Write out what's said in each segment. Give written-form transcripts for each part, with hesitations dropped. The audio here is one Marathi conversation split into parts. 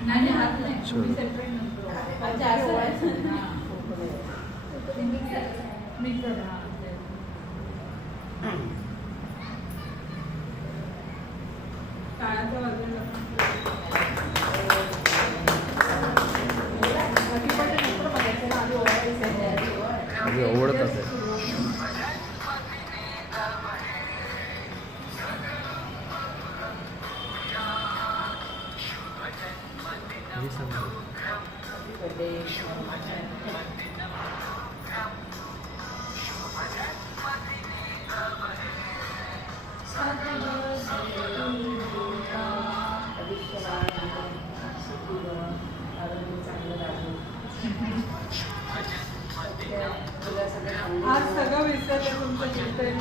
नाही हात नाही सेपरेट नंतर अच्छा असं मिक्स झालं काळाचं वजन आवडत असेल आज सगळं विसरलं तुमचं चिंतन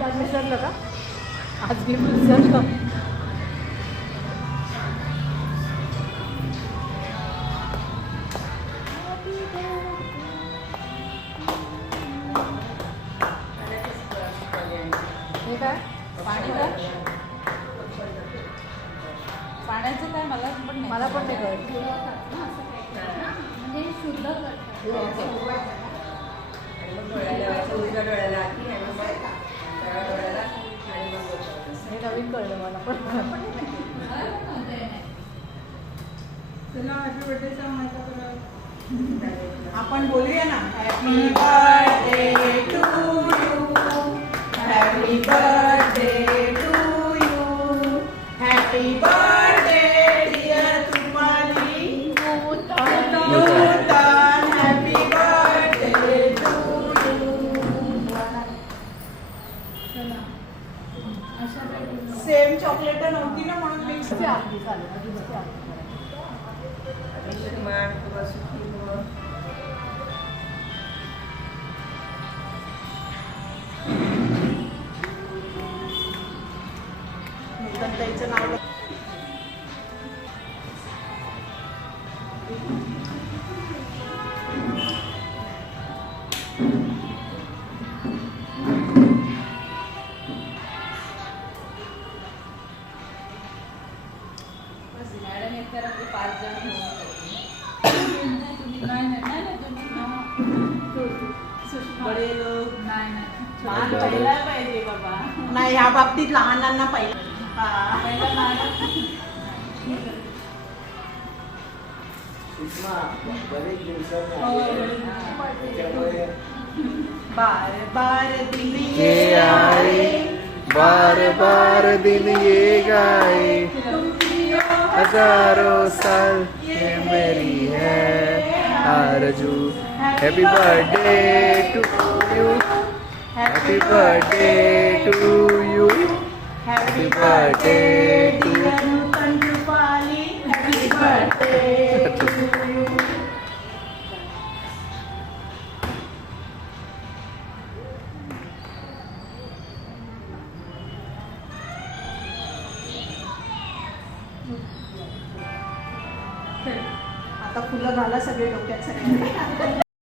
आज विसरलं का आज मी विसरलं हे काय पाणी काय पाण्याचं काय मला पण नाही कळत म्हणजे शुद्ध हे नवीन कळलं मला पण चला हॅपी बर्थडे सांग आपण बोलूया ना happy birthday to you happy birthday to you happy birthday dear तुम्हारी Nutan happy birthday to you same chocolate नव्हती ना म्हणून मिक्स त्याचं नाव मॅडम एक तर आपले 5 जण तुम्ही काय नाही बडे लोक नाही पहिला पाहिजे बाबा नाही ह्या बाबतीत लहानांना पहिला बार बार दिन ये आए बार बार दिन ये गाए हजारों साल ये मेरी है आरज़ू happy birthday to you happy birthday to you happy birthday dear Nutan Rupali happy birthday to you आता फुलं घाला सगळे डोक्यात सगळे